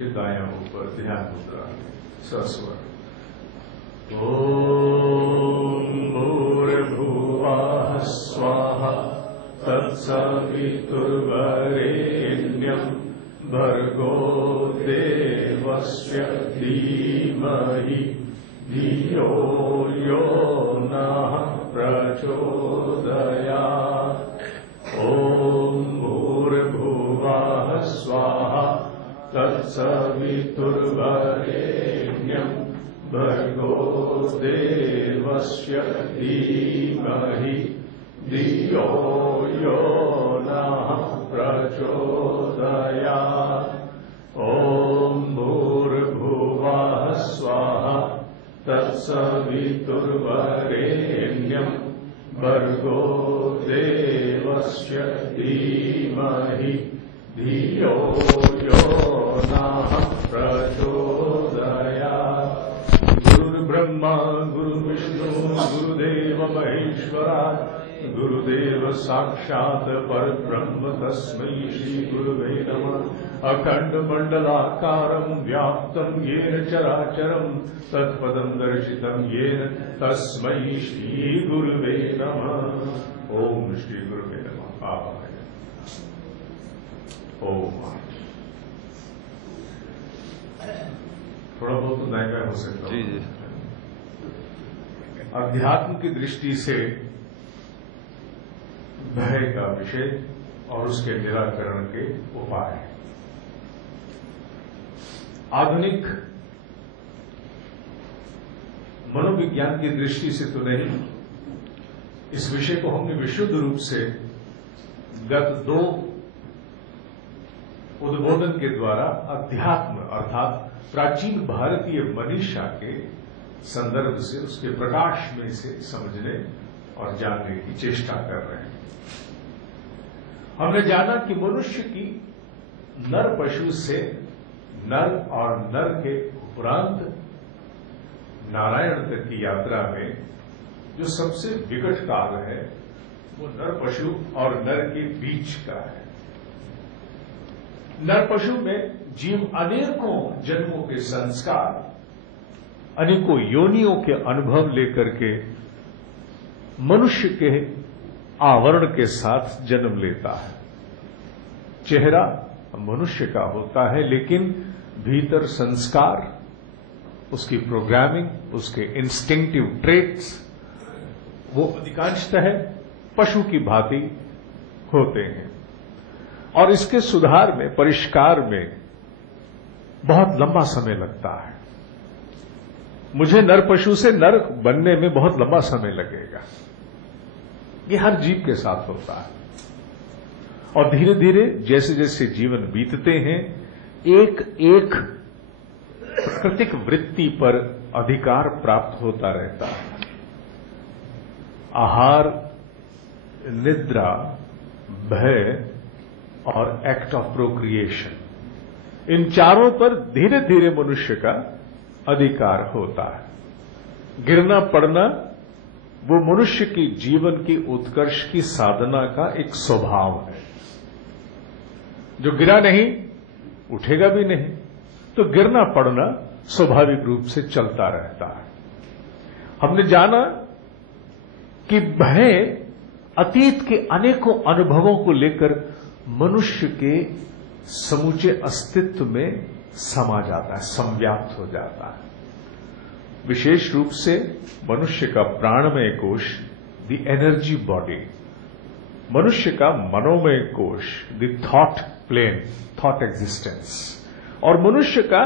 कायाओं पर ध्यान मुद्रा सस्वर। ओम भूर्भुवः स्वाहा तत्सवितुर्वरेण्यं भर्गो देवस्य धीमहि धियो यो नः प्रचोदयात्। ओम भूर्भुवः स्वाहा तत्सवितुर्वरेण्यं भर्गो देवस्य धीमहि धियो यो नः प्रचोदयात्। ओम भूर्भुवः स्वाहा तत्सवितुर्वरेण्यं भर्गो देवस्य धीमहि धियो यो नः प्रचोदयात्। गुरुर्ब्रह्मा गुरुर्विष्णु गुरुदेव महेश्वरा गुरुदेव साक्षात् परब्रह्म तस्मै श्री गुरुवे नमः। अखण्डमण्डलाकारं व्याप्तं येन चराचरं तत्पदं दर्शितं येन तस्मै श्री गुरुवे नमः। ओम श्री गुरुवे नमः। ओम। थोड़ा बहुत तो दायका हो सकता है। जी। अध्यात्म की दृष्टि से भय का विषय और उसके निराकरण के उपाय। आधुनिक मनोविज्ञान की दृष्टि से तो नहीं, इस विषय को हमने विशुद्ध रूप से गत 2 उद्बोधन के द्वारा अध्यात्म अर्थात प्राचीन भारतीय मनीषा के संदर्भ से, उसके प्रकाश में से समझने और जानने की चेष्टा कर रहे हैं। हमने जाना कि मनुष्य की नर पशु से नर और नर के उपरांत नारायण तक की यात्रा में जो सबसे विकट काल है वो नर पशु और नर के बीच का है। नर पशु में जीव अनेकों जन्मों के संस्कार, अनेकों योनियों के अनुभव लेकर के मनुष्य के आवरण के साथ जन्म लेता है। चेहरा मनुष्य का होता है, लेकिन भीतर संस्कार, उसकी प्रोग्रामिंग, उसके इंस्टिंक्टिव ट्रेट्स वो अधिकांशतः पशु की भांति होते हैं। और इसके सुधार में, परिष्कार में बहुत लंबा समय लगता है। मुझे नर पशु से नर बनने में बहुत लंबा समय लगेगा। ये हर जीव के साथ होता है। और धीरे धीरे जैसे जैसे जीवन बीतते हैं, एक एक प्राकृतिक वृत्ति पर अधिकार प्राप्त होता रहता है। आहार, निद्रा, भय और एक्ट ऑफ प्रोक्रिएशन, इन चारों पर धीरे धीरे मनुष्य का अधिकार होता है। गिरना पड़ना वो मनुष्य की जीवन की उत्कर्ष की साधना का एक स्वभाव है। जो गिरा नहीं उठेगा भी नहीं, तो गिरना पड़ना स्वाभाविक रूप से चलता रहता है। हमने जाना कि भय अतीत के अनेकों अनुभवों को लेकर मनुष्य के समूचे अस्तित्व में समा जाता है, संव्याप्त हो जाता है। विशेष रूप से मनुष्य का प्राणमय कोश, द एनर्जी बॉडी, मनुष्य का मनोमय कोश, the thought plane, thought existence, और मनुष्य का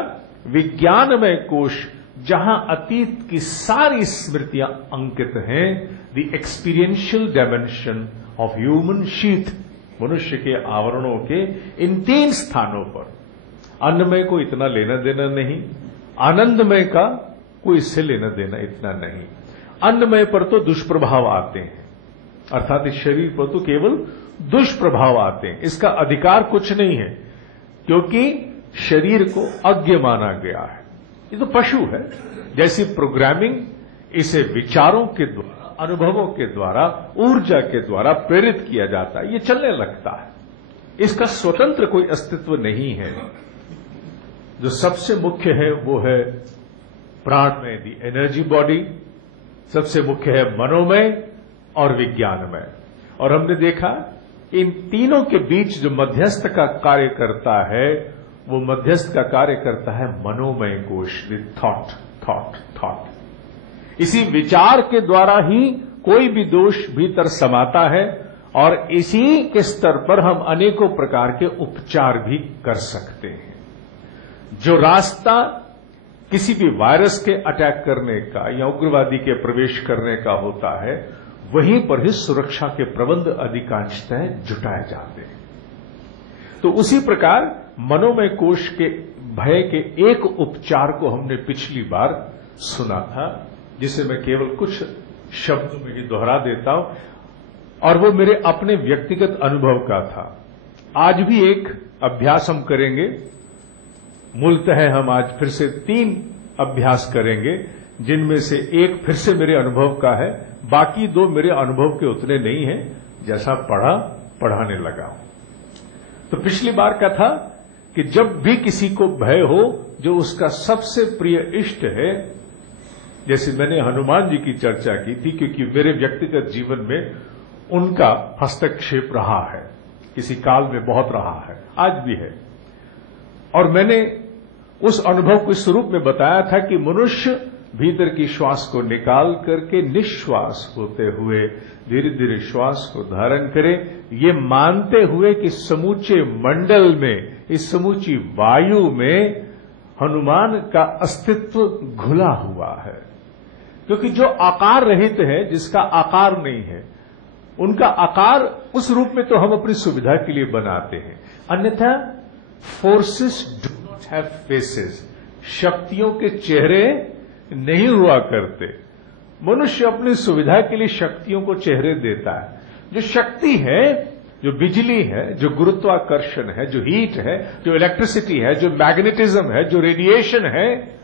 विज्ञानमय कोश, जहां अतीत की सारी स्मृतियां अंकित हैं, the experiential dimension of human sheath, मनुष्य के आवरणों के इन 3 स्थानों पर। अन्नमय को इतना लेना देना नहीं, आनंदमय का कोई इससे लेना देना इतना नहीं। अन्नमय पर तो दुष्प्रभाव आते हैं, अर्थात इस शरीर पर तो केवल दुष्प्रभाव आते हैं। इसका अधिकार कुछ नहीं है, क्योंकि शरीर को अज्ञ माना गया है। ये तो पशु है। जैसी प्रोग्रामिंग इसे विचारों के द्वारा, अनुभवों के द्वारा, ऊर्जा के द्वारा प्रेरित किया जाता है, ये चलने लगता है। इसका स्वतंत्र कोई अस्तित्व नहीं है। जो सबसे मुख्य है वो है प्राणमय, दी एनर्जी बॉडी, सबसे मुख्य है मनोमय और विज्ञानमय। और हमने देखा इन तीनों के बीच जो मध्यस्थ का कार्य करता है वो मध्यस्थ का कार्य करता है मनोमय कोश, थॉट। इसी विचार के द्वारा ही कोई भी दोष भीतर समाता है और इसी के स्तर पर हम अनेकों प्रकार के उपचार भी कर सकते हैं। जो रास्ता किसी भी वायरस के अटैक करने का या उग्रवादी के प्रवेश करने का होता है, वहीं पर ही सुरक्षा के प्रबंध अधिकांशतः जुटाए जाते हैं। तो उसी प्रकार मनोमय कोश के भय के एक उपचार को हमने पिछली बार सुना था, जिसे मैं केवल कुछ शब्दों में ही दोहरा देता हूं, और वो मेरे अपने व्यक्तिगत अनुभव का था। आज भी एक अभ्यास हम करेंगे। मूलतः हम आज फिर से 3 अभ्यास करेंगे, जिनमें से एक फिर से मेरे अनुभव का है, बाकी 2 मेरे अनुभव के उतने नहीं हैं, जैसा पढ़ाने लगा। तो पिछली बार का था कि जब भी किसी को भय हो जो उसका सबसे प्रिय इष्ट है, जैसे मैंने हनुमान जी की चर्चा की थी, क्योंकि मेरे व्यक्तिगत जीवन में उनका हस्तक्षेप रहा है, किसी काल में बहुत रहा है, आज भी है। और मैंने उस अनुभव को इस रूप में बताया था कि मनुष्य भीतर की श्वास को निकाल करके निश्वास होते हुए धीरे धीरे श्वास को धारण करे, ये मानते हुए कि समूचे मंडल में, इस समूची वायु में हनुमान का अस्तित्व घुला हुआ है। क्योंकि जो आकार रहित है, जिसका आकार नहीं है, उनका आकार उस रूप में तो हम अपनी सुविधा के लिए बनाते हैं, अन्यथा forces do not have faces, शक्तियों के चेहरे नहीं हुआ करते। मनुष्य अपनी सुविधा के लिए शक्तियों को चेहरे देता है। जो शक्ति है, जो बिजली है, जो गुरुत्वाकर्षण है, जो हीट है, जो इलेक्ट्रिसिटी है, जो मैग्नेटिज्म है, जो रेडिएशन है,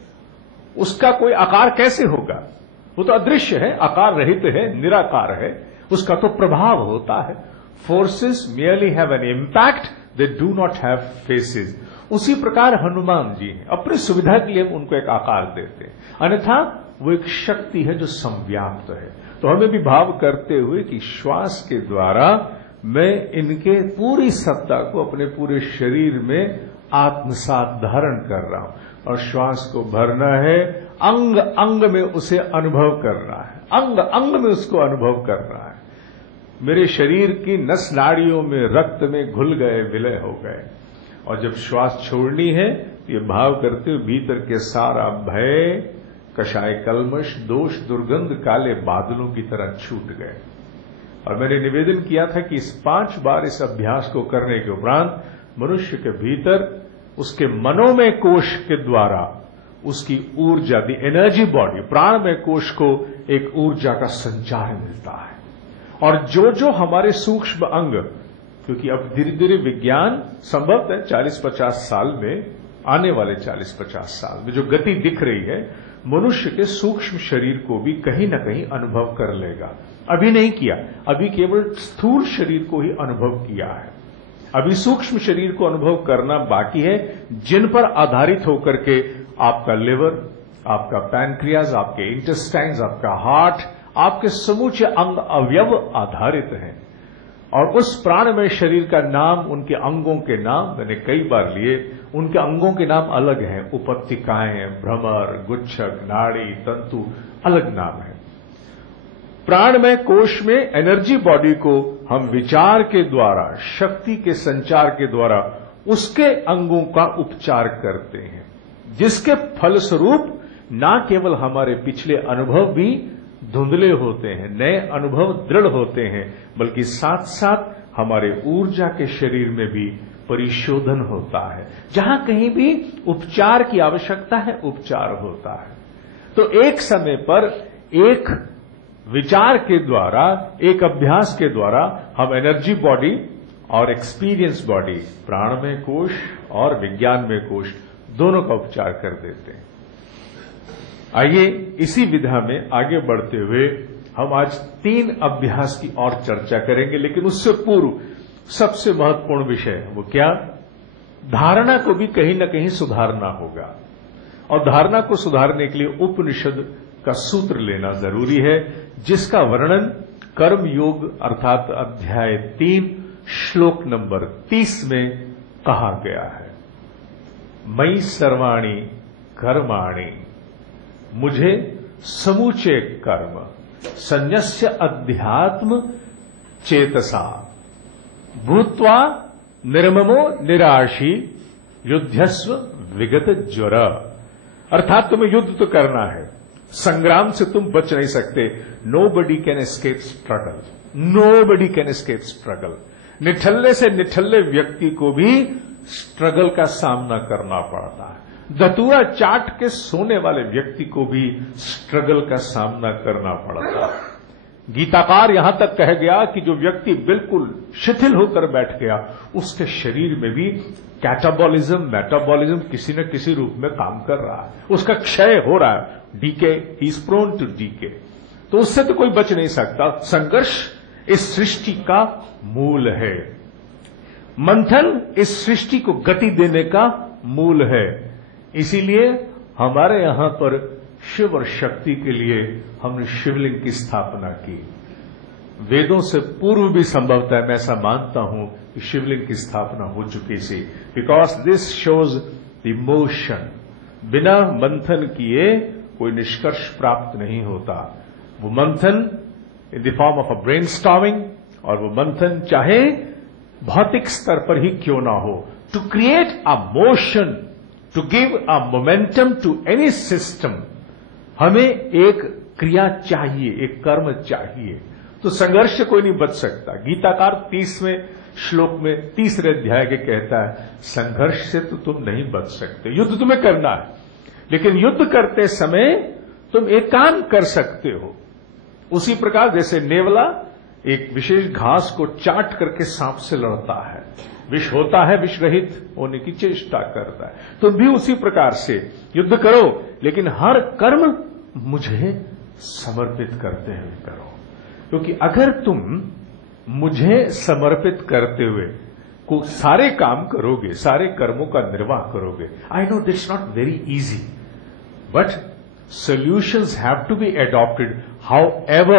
उसका कोई आकार कैसे होगा? वो तो अदृश्य है, आकार रहित है, निराकार है, उसका तो प्रभाव होता है। Forces merely have an impact, they do not have faces। उसी प्रकार हनुमान जी हैं, अपनी सुविधा के लिए उनको एक आकार देते हैं, अन्यथा वो एक शक्ति है जो संव्याप्त है। तो हमें भी भाव करते हुए कि श्वास के द्वारा मैं इनके पूरी सत्ता को अपने पूरे शरीर में आत्मसात धारण कर रहा हूं, और श्वास को भरना है, अंग अंग में उसे अनुभव करना है, अंग अंग में उसको अनुभव करना है। मेरे शरीर की नस नाड़ियों में, रक्त में घुल गए, विलय हो गए। और जब श्वास छोड़नी है तो ये भाव करते हुए भीतर के सारा भय, कषाय, कल्मश, दोष, दुर्गंध काले बादलों की तरह छूट गए। और मैंने निवेदन किया था कि इस 5 बार इस अभ्यास को करने के उपरांत मनुष्य के भीतर उसके मनोमय कोश के द्वारा उसकी ऊर्जा, दी एनर्जी बॉडी, प्राणमय कोश को एक ऊर्जा का संचार मिलता है। और जो जो हमारे सूक्ष्म अंग, क्योंकि अब धीरे धीरे विज्ञान संभव है 40-50 साल में, आने वाले 40-50 साल में जो गति दिख रही है, मनुष्य के सूक्ष्म शरीर को भी कहीं न कहीं अनुभव कर लेगा। अभी नहीं किया, अभी केवल स्थूल शरीर को ही अनुभव किया है। अभी सूक्ष्म शरीर को अनुभव करना बाकी है, जिन पर आधारित होकर के आपका लिवर, आपका पैनक्रियाज, आपके इंटेस्टाइन्स, आपका हार्ट, आपके समूचे अंग अवयव आधारित हैं। और उस प्राणमय शरीर का नाम, उनके अंगों के नाम मैंने कई बार लिए। उनके अंगों के नाम अलग हैं, उपत्तिकाएं, भ्रमर, गुच्छक, नाड़ी, तंतु, अलग नाम है। प्राणमय कोश में एनर्जी बॉडी को हम विचार के द्वारा, शक्ति के संचार के द्वारा उसके अंगों का उपचार करते हैं, जिसके फलस्वरूप न केवल हमारे पिछले अनुभव भी धुंधले होते हैं, नए अनुभव दृढ़ होते हैं, बल्कि साथ साथ हमारे ऊर्जा के शरीर में भी परिशोधन होता है। जहां कहीं भी उपचार की आवश्यकता है, उपचार होता है। तो एक समय पर एक विचार के द्वारा, एक अभ्यास के द्वारा हम एनर्जी बॉडी और एक्सपीरियंस बॉडी, प्राणमय कोश और विज्ञानमय कोश, दोनों का उपचार कर देते हैं। आइए इसी विधा में आगे बढ़ते हुए हम आज 3 अभ्यास की और चर्चा करेंगे, लेकिन उससे पूर्व सबसे महत्वपूर्ण विषय वो क्या? धारणा को भी कहीं न कहीं सुधारना होगा, और धारणा को सुधारने के लिए उपनिषद का सूत्र लेना जरूरी है, जिसका वर्णन कर्म योग अर्थात अध्याय 3 श्लोक नंबर 30 में कहा गया है। मयि सर्वाणि कर्माणि, मुझे समूचे कर्म संन्यस्य अध्यात्म चेतसा भूत्वा निर्ममो निराशी युद्धस्व विगत ज्वर। अर्थात तुम्हें युद्ध तो करना है, संग्राम से तुम बच नहीं सकते। Nobody can escape struggle, nobody can escape struggle. निठल्ले से निठल्ले व्यक्ति को भी स्ट्रगल का सामना करना पड़ता है। दतुआ चाट के सोने वाले व्यक्ति को भी स्ट्रगल का सामना करना पड़ता है। गीताकार यहां तक कह गया कि जो व्यक्ति बिल्कुल शिथिल होकर बैठ गया, उसके शरीर में भी कैटाबॉलिज्म मेटाबॉलिज्म किसी न किसी रूप में काम कर रहा है, उसका क्षय हो रहा है, decay, he is prone to decay. तो उससे तो कोई बच नहीं सकता। संघर्ष इस सृष्टि का मूल है, मंथन इस सृष्टि को गति देने का मूल है। इसीलिए हमारे यहां पर शिव और शक्ति के लिए हमने शिवलिंग की स्थापना की। वेदों से पूर्व भी संभवतः मैं ऐसा मानता हूं कि शिवलिंग की स्थापना हो चुकी थी, because this shows the motion. बिना मंथन किए कोई निष्कर्ष प्राप्त नहीं होता। वो मंथन in the form of a brainstorming, और वो मंथन चाहे भौतिक स्तर पर ही क्यों ना हो, to create a motion, to give a momentum to any system, हमें एक क्रिया चाहिए, एक कर्म चाहिए। तो संघर्ष से कोई नहीं बच सकता। गीताकार 30वें श्लोक में 3रे अध्याय के कहता है, संघर्ष से तो तुम नहीं बच सकते। युद्ध तुम्हें करना है, लेकिन युद्ध करते समय तुम एक काम कर सकते हो। उसी प्रकार जैसे नेवला एक विशेष घास को चाट करके सांप से लड़ता है, विष होता है, विष रहित होने की चेष्टा करता है, तुम भी उसी प्रकार से युद्ध करो, लेकिन हर कर्म मुझे समर्पित करते हुए करो। क्योंकि अगर तुम मुझे समर्पित करते हुए को सारे काम करोगे, सारे कर्मों का निर्वाह करोगे, I know that's not very easy, but solutions have to be adopted, however